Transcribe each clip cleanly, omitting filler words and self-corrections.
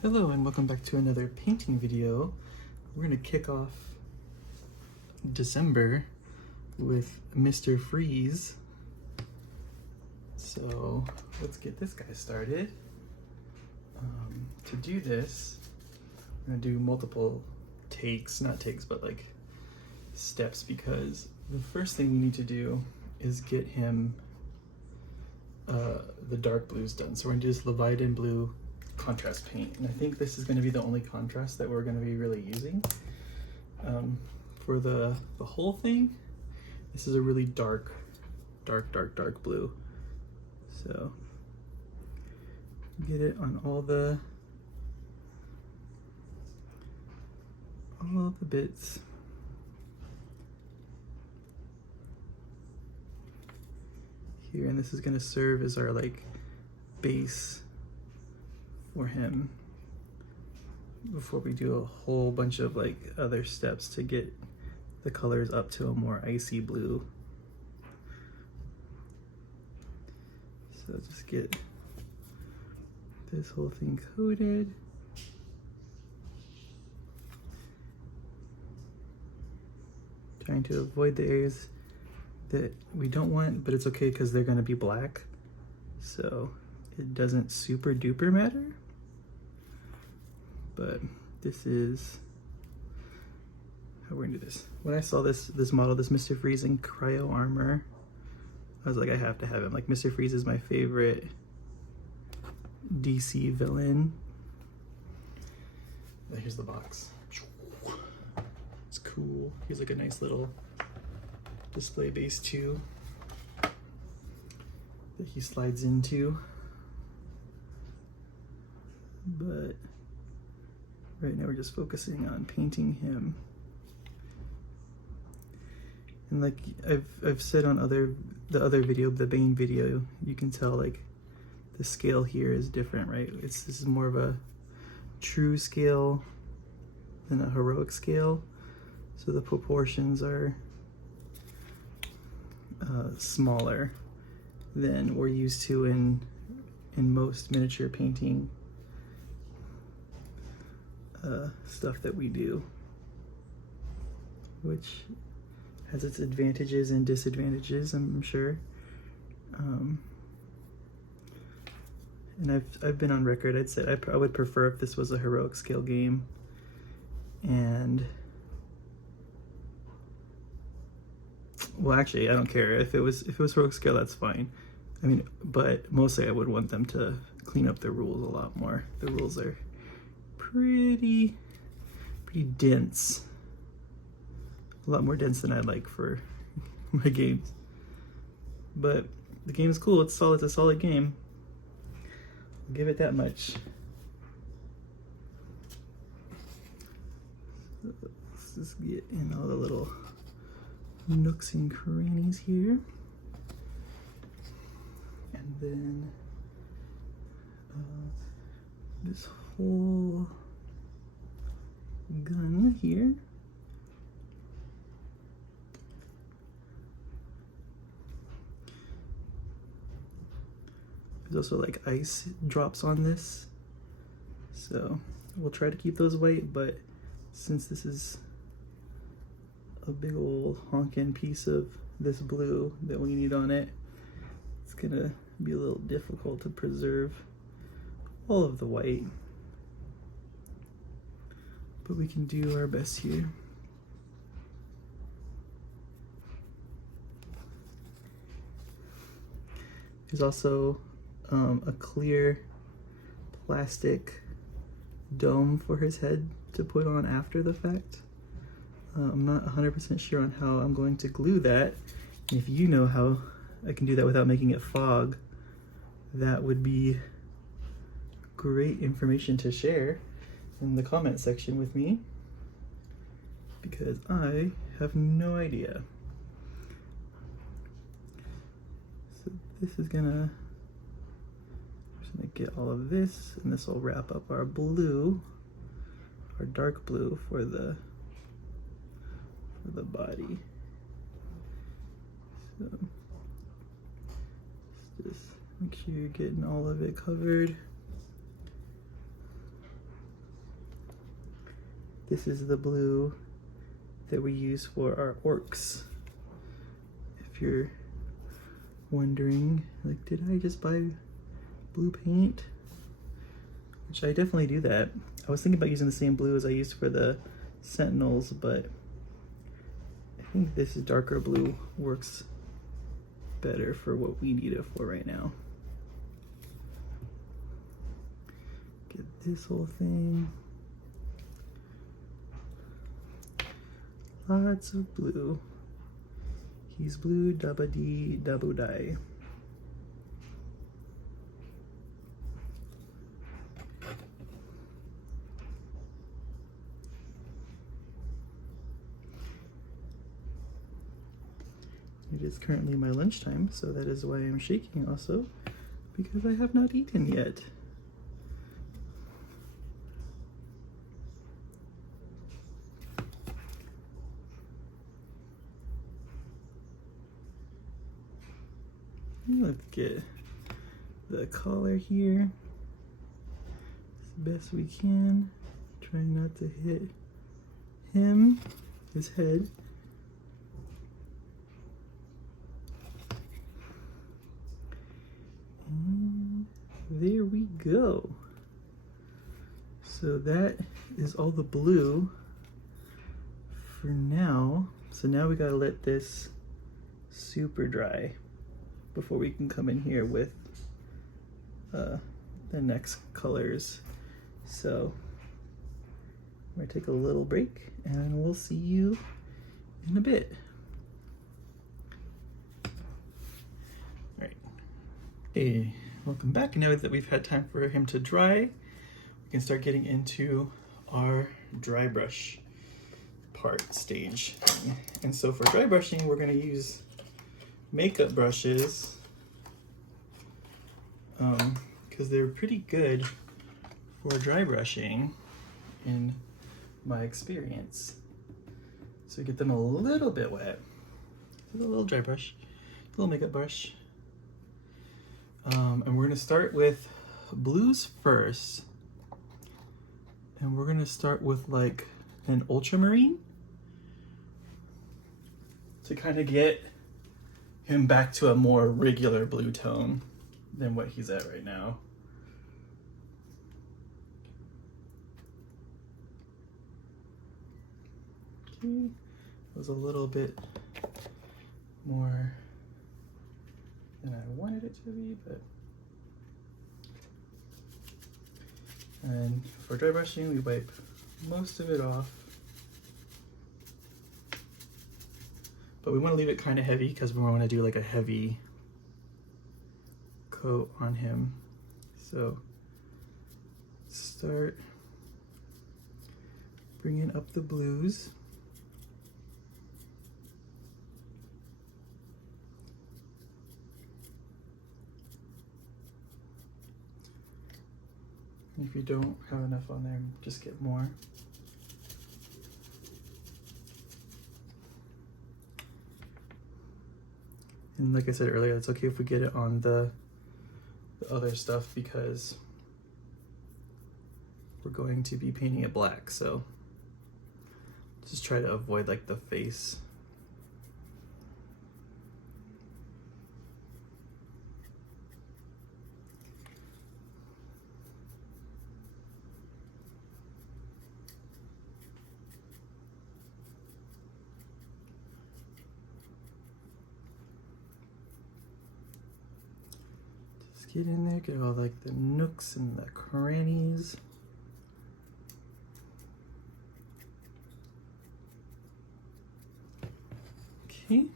Hello and welcome back to another painting video. We're going to kick off December with Mr. Freeze. So let's get this guy started. To do this, I'm going to do multiple takes, not takes, but like steps, because the first thing we need to do is get him the dark blues done. So we're going to do this Leviathan blue contrast paint, and I think this is going to be the only contrast that we're going to be really using for the whole thing. This is a really dark blue, so get it on all the bits. Here, and this is going to serve as our like base for him before we do a whole bunch of like other steps to get the colors up to a more icy blue. So just get this whole thing coated. Trying to avoid the areas that we don't want, but it's okay because they're going to be black, so it doesn't super duper matter. But this is how we're gonna do this. When I saw this model, this Mr. Freeze in cryo armor, I was like, I have to have him. Like, Mr. Freeze is my favorite DC villain. Here's the box. It's cool. Here's like a nice little display base too that he slides into. But right now we're just focusing on painting him. And like I've said on the other video, the Bane video, you can tell like the scale here is different, right? This is more of a true scale than a heroic scale. So the proportions are smaller than we're used to in most miniature painting stuff that we do, which has its advantages and disadvantages, I'm sure. And I've been on record. I'd said I would prefer if this was a heroic scale game, and well, actually, I don't care if it was heroic scale. That's fine. I mean, but mostly I would want them to clean up the rules a lot more. The rules are pretty dense. A lot more dense than I'd like for my games. But the game is cool. It's a solid game. I'll give it that much. So let's just get in all the little nooks and crannies here. And then this whole gun here. There's also like ice drops on this, so we'll try to keep those white, but since this is a big old honkin' piece of this blue that we need on it, it's gonna be a little difficult to preserve all of the white, but we can do our best here. There's also a clear plastic dome for his head to put on after the fact. I'm not 100% sure on how I'm going to glue that. And if you know how I can do that without making it fog, that would be great information to share in the comment section with me, because I have no idea. So this is gonna get all of this, and this will wrap up our blue, our dark blue for the body. So just make sure you're getting all of it covered. This is the blue that we use for our orcs. If you're wondering, like, did I just buy blue paint? Which I definitely do that. I was thinking about using the same blue as I used for the Sentinels, but I think this darker blue works better for what we need it for right now. Get this whole thing. Lots of blue. He's blue, dabba dee, daboo die. It is currently my lunchtime, so that is why I'm shaking also, because I have not eaten yet. Let's get the collar here as best we can. Try not to hit him, his head. And there we go. So that is all the blue for now. So now we gotta let this super dry before we can come in here with the next colors. So we're gonna take a little break and we'll see you in a bit. All right. Hey, welcome back. Now that we've had time for him to dry, we can start getting into our dry brush part stage. And so for dry brushing, we're gonna use makeup brushes because they're pretty good for dry brushing in my experience. So get them a little bit wet. A little dry brush, a little makeup brush. And we're gonna start with blues first. And we're gonna start with like an ultramarine to kind of get him back to a more regular blue tone than what he's at right now. Okay, it was a little bit more than I wanted it to be, but. And for dry brushing, we wipe most of it off. But we want to leave it kind of heavy because we want to do like a heavy coat on him. So start bringing up the blues. If you don't have enough on there, just get more. And like I said earlier, it's okay if we get it on the other stuff because we're going to be painting it black, so just try to avoid like the face. Get in there, get all like the nooks and the crannies. Okay,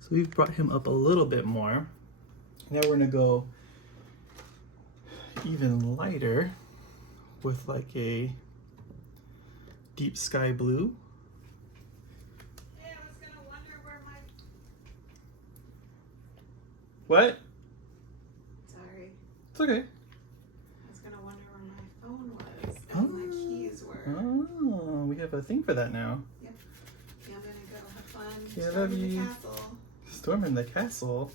so we've brought him up a little bit more. Now we're gonna go even lighter with like a deep sky blue. Hey, I was gonna wonder where my... What? It's okay. I was gonna wonder where my phone was and my keys were. Oh, we have a thing for that now. Yep. Yeah, I'm gonna go have fun. Yeah, storming the love you. castle. Storming the castle.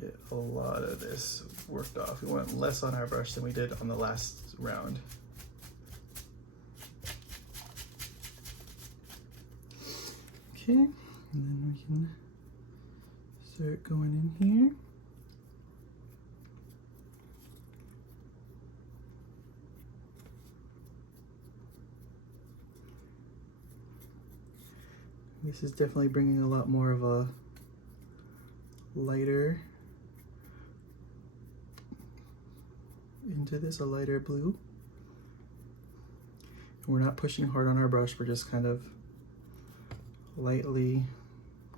Get a lot of this worked off. We went less on our brush than we did on the last round. Okay, and then we can start going in here. This is definitely bringing a lot more of a lighter into this, a lighter blue. We're not pushing hard on our brush, we're just kind of lightly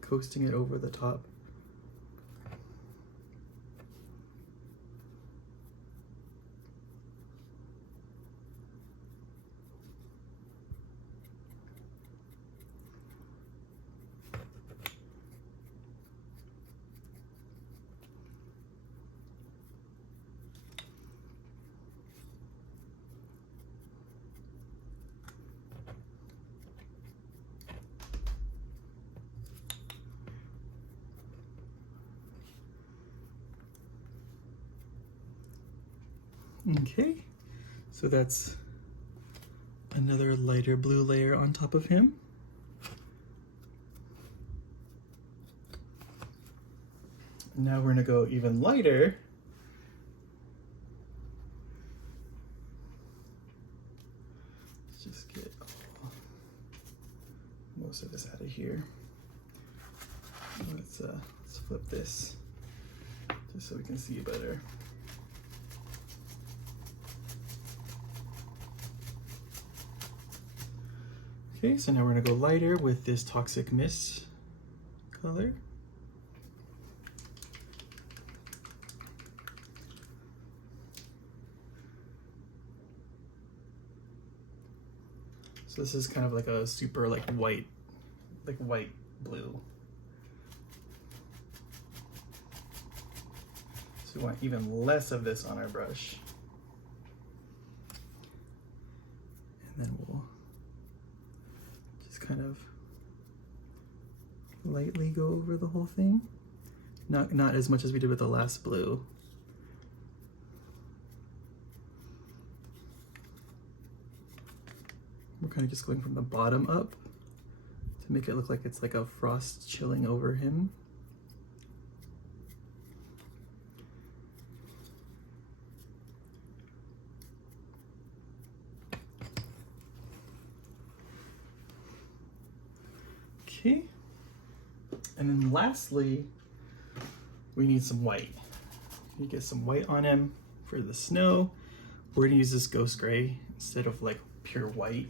coasting it over the top. Okay, so that's another lighter blue layer on top of him. Now we're gonna go even lighter. Let's just get most of this out of here. Let's flip this just so we can see better. Okay, so now we're gonna go lighter with this Toxic Mist color. So this is kind of like a super white blue. So we want even less of this on our brush. And then we'll just kind of lightly go over the whole thing. Not as much as we did with the last blue. We're kind of just going from the bottom up to make it look like it's like a frost chilling over him. Okay, and then lastly, we need some white. You get some white on him for the snow. We're gonna use this Ghost Gray instead of like pure white.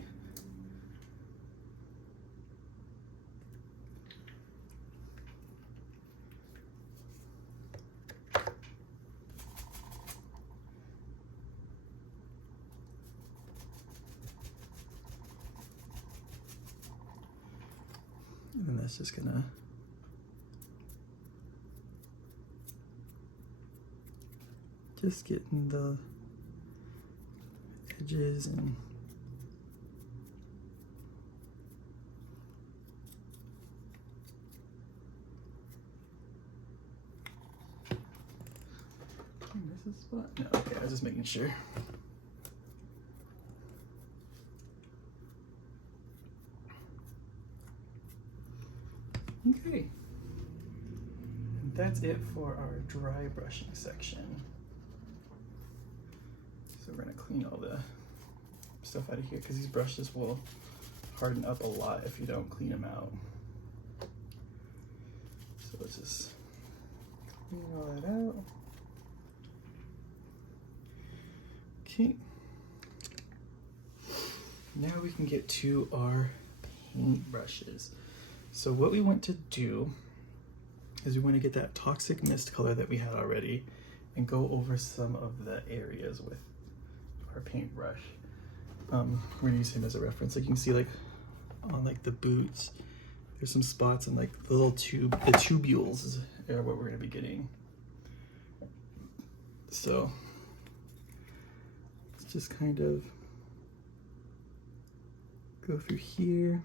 And that's just gonna just get in the edges and miss a spot? No, okay, I was just making sure. Okay, and that's it for our dry brushing section. So we're gonna clean all the stuff out of here because these brushes will harden up a lot if you don't clean them out. So let's just clean all that out. Okay, now we can get to our paint brushes. So what we want to do is we want to get that Toxic Mist color that we had already and go over some of the areas with our paintbrush. We're gonna use him as a reference. Like you can see on the boots, there's some spots and the little the tubules are what we're gonna be getting. So let's just kind of go through here.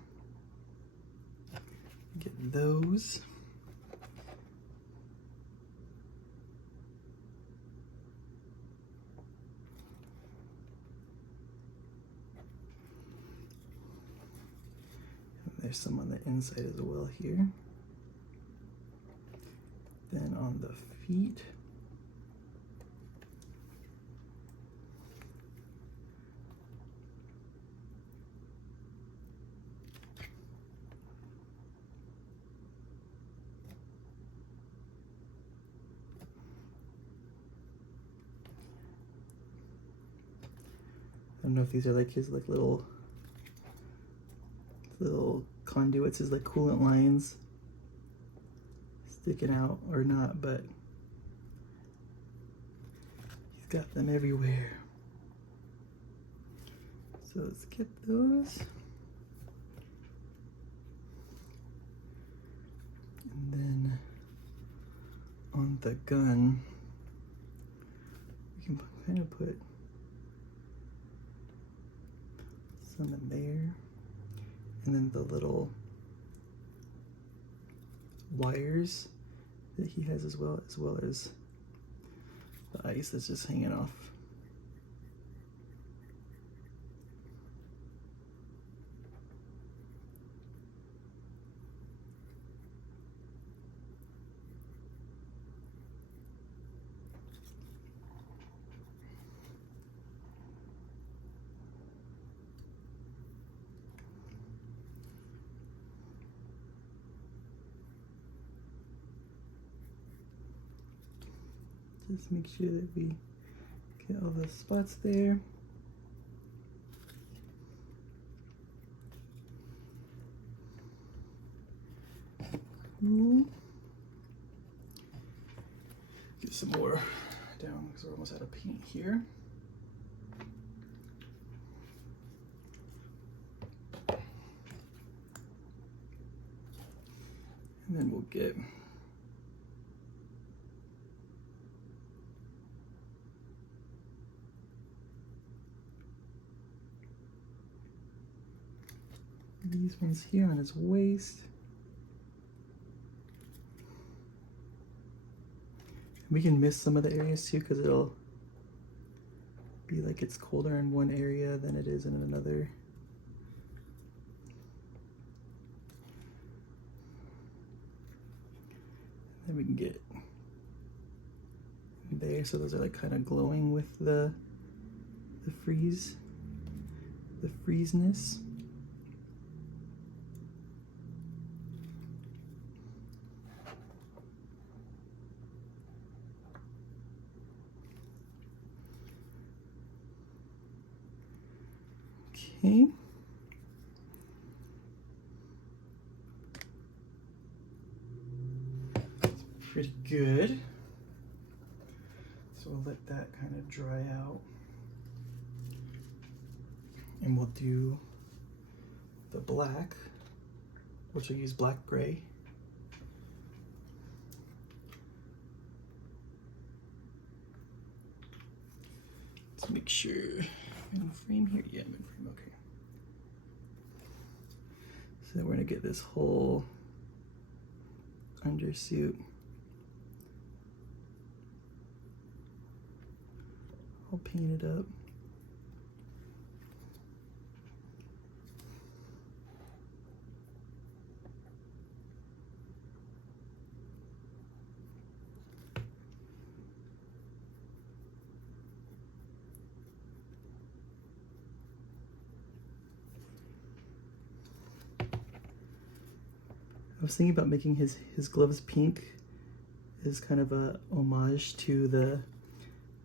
Get those. there's some on the inside as well here. Then on the feet, I don't know if these are like his like little conduits, his like coolant lines sticking out or not, but he's got them everywhere. So let's get those. And then on the gun, we can kind of put some in there. And then the little wires that he has as well as the ice that's just hanging off. Just make sure that we get all the spots there. Cool. Get some more down because we're almost out of paint here. And then we'll get these ones here on his waist. We can miss some of the areas too because it'll be like it's colder in one area than it is in another. Then we can get there, so those are like kind of glowing with the freezeness. Okay. It's pretty good. So we'll let that kind of dry out. And we'll do the black, which will use black gray. Let's make sure I'm in frame here. Yeah, I'm in frame, okay. So we're gonna get this whole undersuit all painted up. I was thinking about making his gloves pink as kind of a homage to the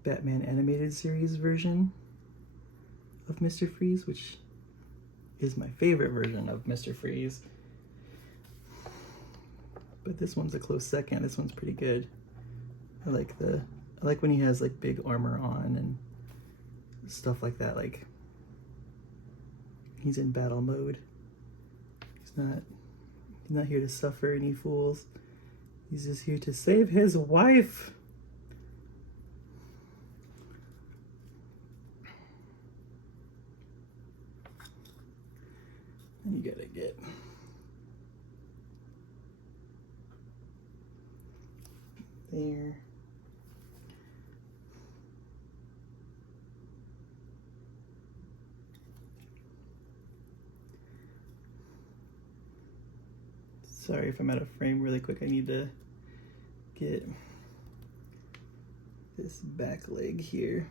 Batman animated series version of Mr. Freeze, which is my favorite version of Mr. Freeze. But this one's a close second. This one's pretty good. I like when he has like big armor on and stuff like that, like he's in battle mode. He's not here to suffer any fools. He's just here to save his wife. And you gotta get there. Sorry if I'm out of frame really quick. I need to get this back leg here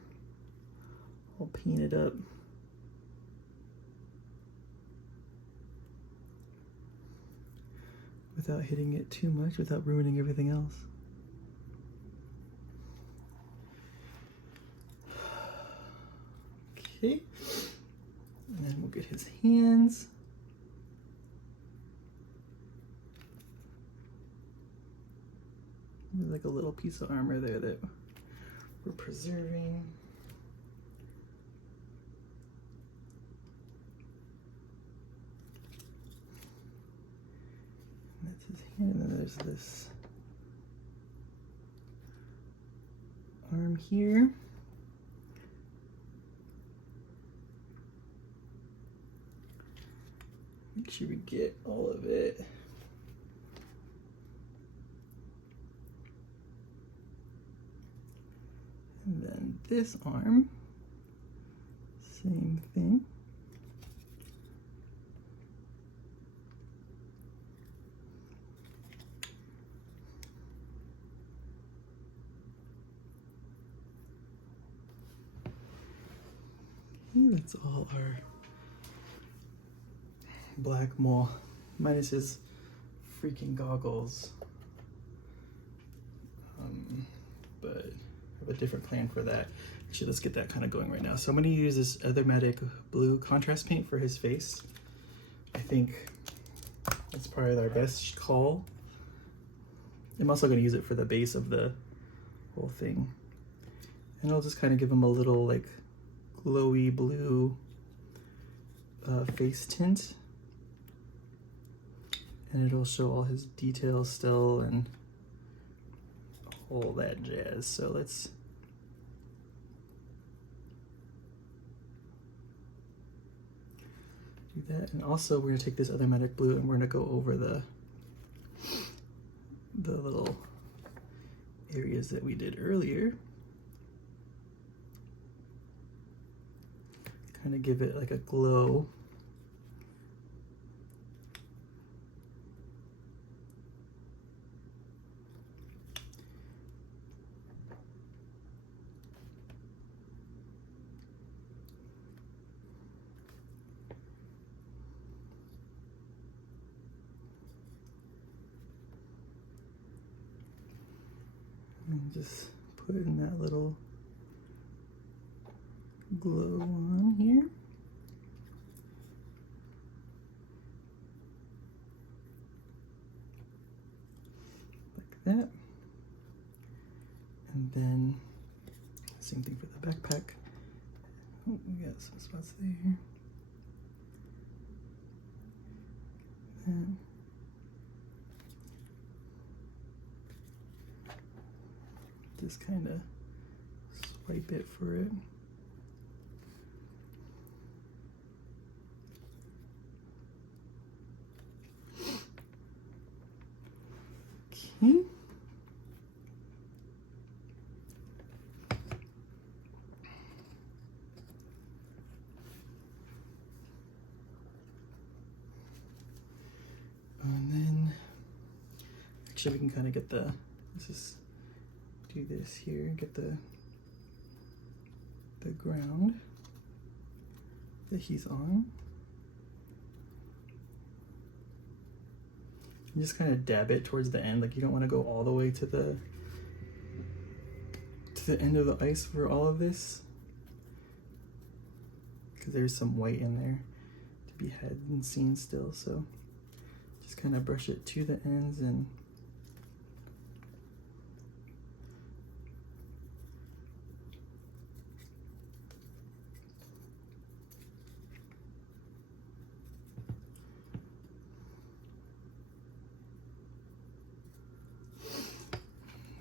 all painted up. Without hitting it too much, without ruining everything else. Okay, and then we'll get his hands. There's like a little piece of armor there that we're preserving. That's his hand, and then there's this arm here. Make sure we get all of it. And then this arm, same thing. Okay, that's all our black mole, minus his freaking goggles. But I have a different plan for that. Actually, let's get that kind of going right now. So I'm going to use this Othermatic blue contrast paint for his face. I think that's probably our best call. I'm also going to use it for the base of the whole thing. And I'll just kind of give him a little like glowy blue face tint. And it'll show all his details still and all that jazz. So let's do that. And also we're gonna take this Othermatic blue and we're gonna go over the little areas that we did earlier. Kind of give it like a glow. And just putting that little glow on here. Like that. And then same thing for the backpack. Oh, we got some spots there. And just kind of swipe it for it. Okay. And then, actually we can kind of get the, let's just do this here, get the ground that he's on. You just kind of dab it towards the end, like you don't want to go all the way to the end of the ice for all of this, because there's some white in there to be had and seen still. So just kind of brush it to the ends and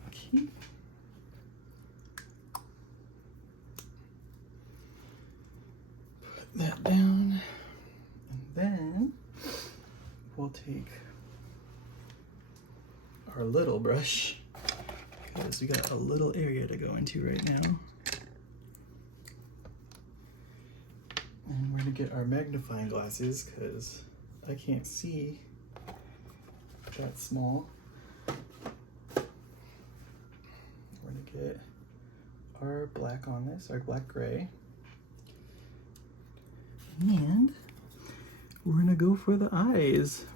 okay. Put that down, and then we'll take our little brush, because we got a little area to go into right now. And we're gonna get our magnifying glasses, because I can't see that small. We're gonna get our black on this, our black gray. And we're gonna go for the eyes.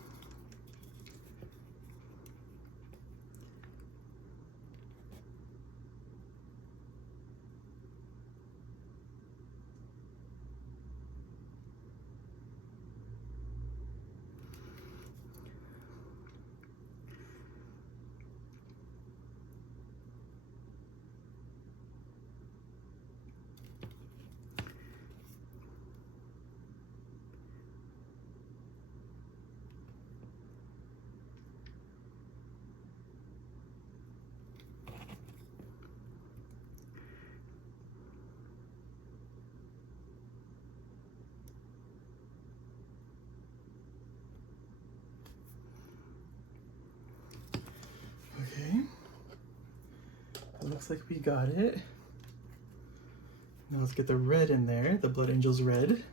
Okay, it looks like we got it. Now let's get the red in there, the Blood Angels red.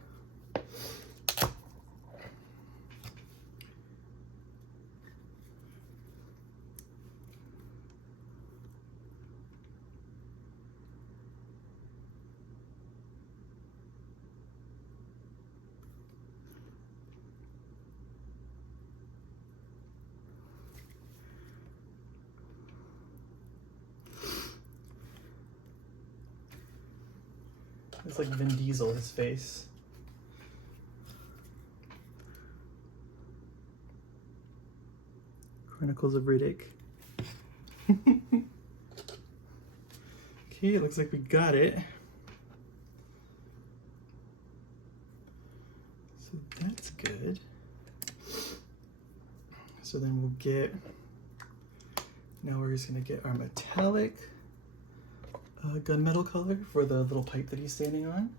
It's like Vin Diesel, his face. Chronicles of Riddick. Okay, it looks like we got it. So that's good. So then we'll get, now we're just gonna get our metallic gunmetal color for the little pipe that he's standing on.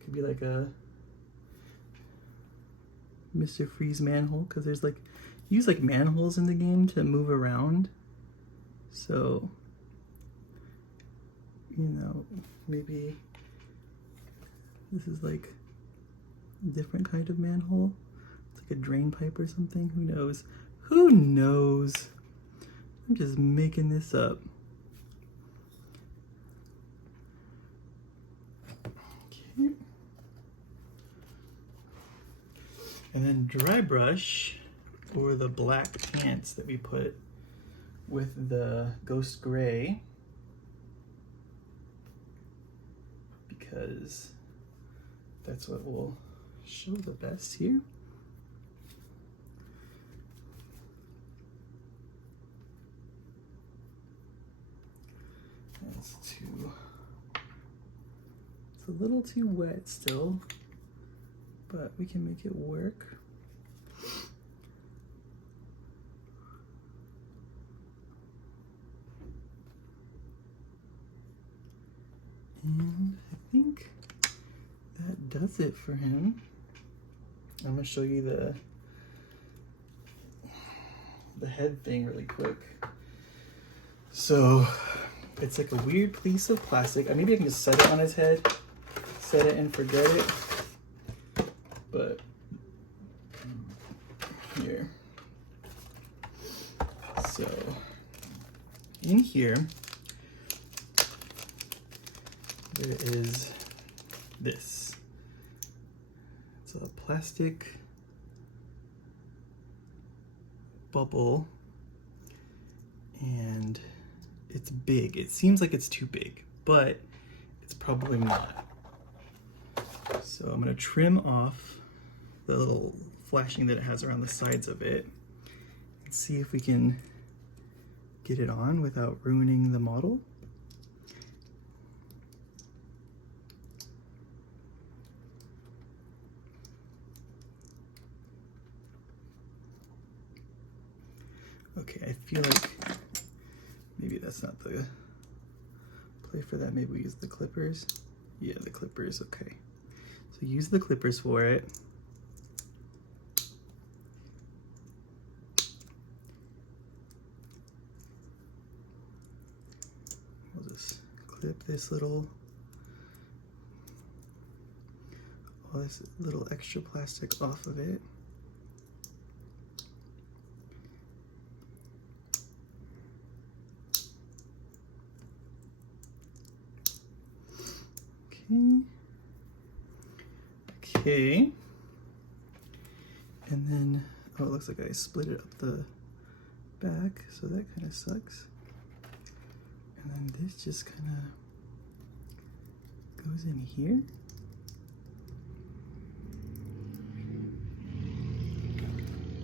Could be like a Mr. Freeze manhole, because there's like, you use like manholes in the game to move around. So, you know, maybe this is like a different kind of manhole. It's like a drain pipe or something. Who knows? Who knows? I'm just making this up. Okay. And then dry brush for the black pants that we put with the Ghost Gray, because that's what will show the best here. It's a little too wet still, but we can make it work. And I think that does it for him. I'm gonna show you the head thing really quick. So it's like a weird piece of plastic. Maybe I can just set it on his head, set it and forget it. But here. So in here, there is this. It's a plastic bubble, and it's big. It seems like it's too big, but it's probably not. So I'm gonna trim off the little flashing that it has around the sides of it and see if we can get it on without ruining the model. Okay, I feel like maybe that's not the play for that. Maybe we use the clippers. Yeah, the clippers, okay. So use the clippers for it. clip this little, all this little extra plastic off of it. Okay. And then, oh, it looks like I split it up the back, so that kind of sucks. And then this just kind of goes in here.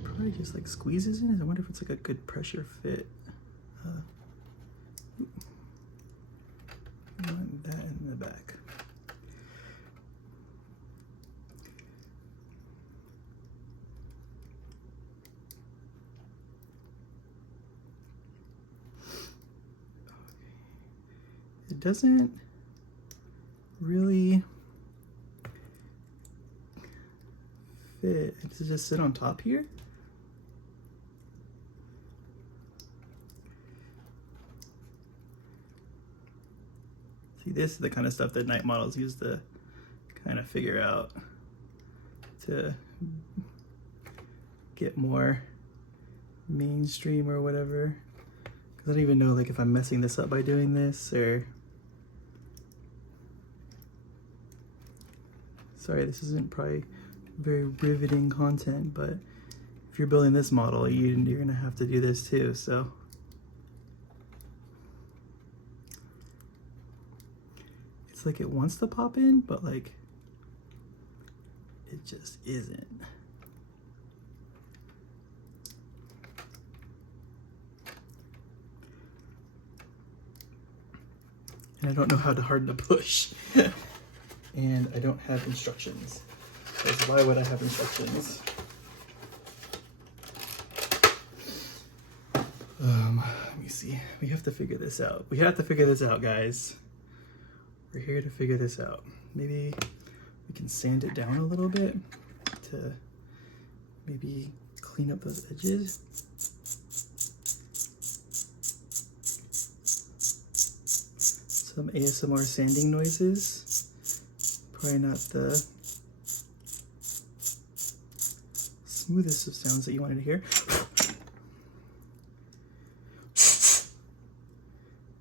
Probably just like squeezes in. I wonder if it's like a good pressure fit. Want that in the back. It doesn't really fit. Does it just sit on top here? See, this is the kind of stuff that night models use to kind of figure out to get more mainstream or whatever. Because I don't even know like if I'm messing this up by doing this or... Sorry, this isn't probably very riveting content, but if you're building this model, you're gonna have to do this too, so. It's like it wants to pop in, but like, it just isn't. And I don't know how hard to push. And I don't have instructions. Because why would I have instructions? Let me see. We have to figure this out. We have to figure this out, guys. We're here to figure this out. Maybe we can sand it down a little bit to maybe clean up those edges. Some ASMR sanding noises. Probably not the smoothest of sounds that you wanted to hear.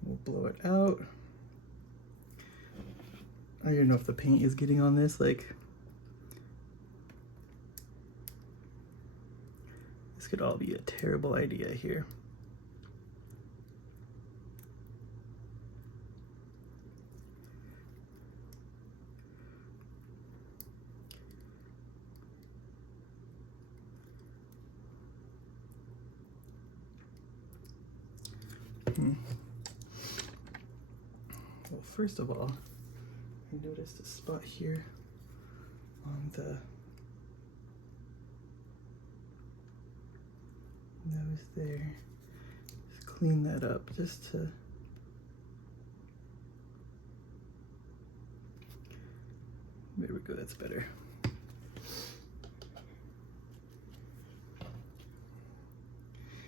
We'll blow it out. I don't even know if the paint is getting on this. Like, this could all be a terrible idea here. Well, first of all, I noticed a spot here on the nose there. Just clean that up just to there we go, that's better.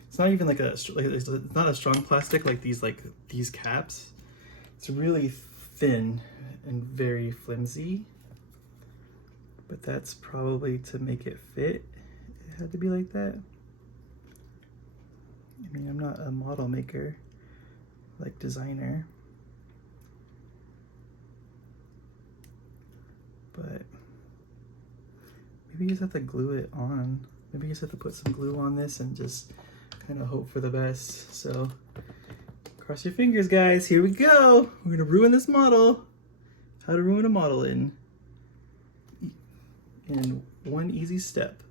It's not even like it's not a strong plastic like these caps. It's really thin and very flimsy, but that's probably to make it fit. It had to be like that. I mean, I'm not a model maker, like designer, but maybe you just have to glue it on. Maybe you just have to put some glue on this and just kind of hope for the best. So cross your fingers, guys. Here we go. We're gonna ruin this model. How to ruin a model in one easy step.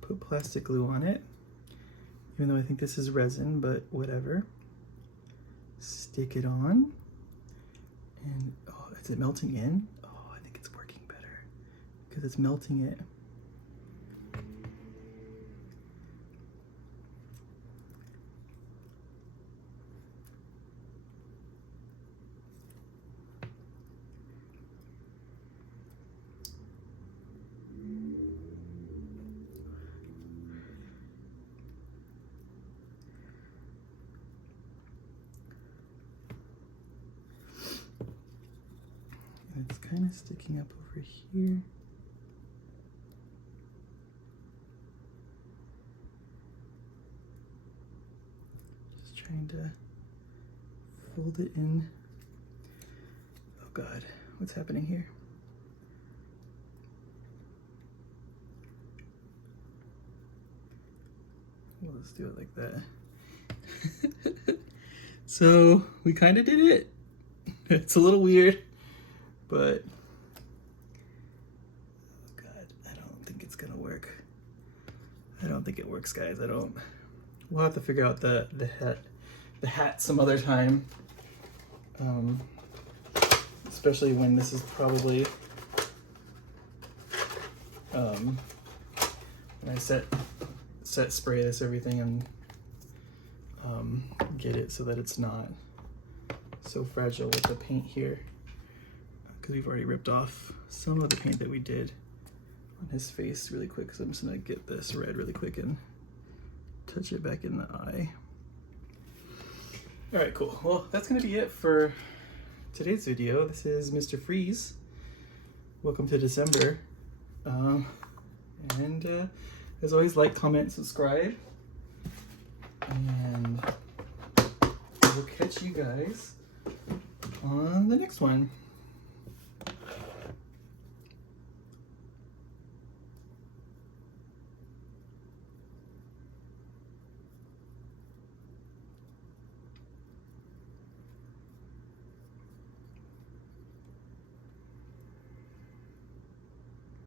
Put plastic glue on it, even though I think this is resin, but whatever. Stick it on, and oh, is it melting in? Oh, I think it's working better because it's melting it. sticking up over here. Just trying to fold it in. Oh God, what's happening here? Well, let's do it like that. So we kind of did it. It's a little weird, but oh God, I don't think it's gonna work. I don't think it works, guys. We'll have to figure out the hat some other time. Especially when this is probably when I set spray this everything and get it so that it's not so fragile with the paint here, because we've already ripped off some of the paint that we did on his face really quick. So I'm just gonna get this red really quick and touch it back in the eye. All right, cool. Well, that's gonna be it for today's video. This is Mr. Freeze. Welcome to December. As always, like, comment, subscribe, and we'll catch you guys on the next one.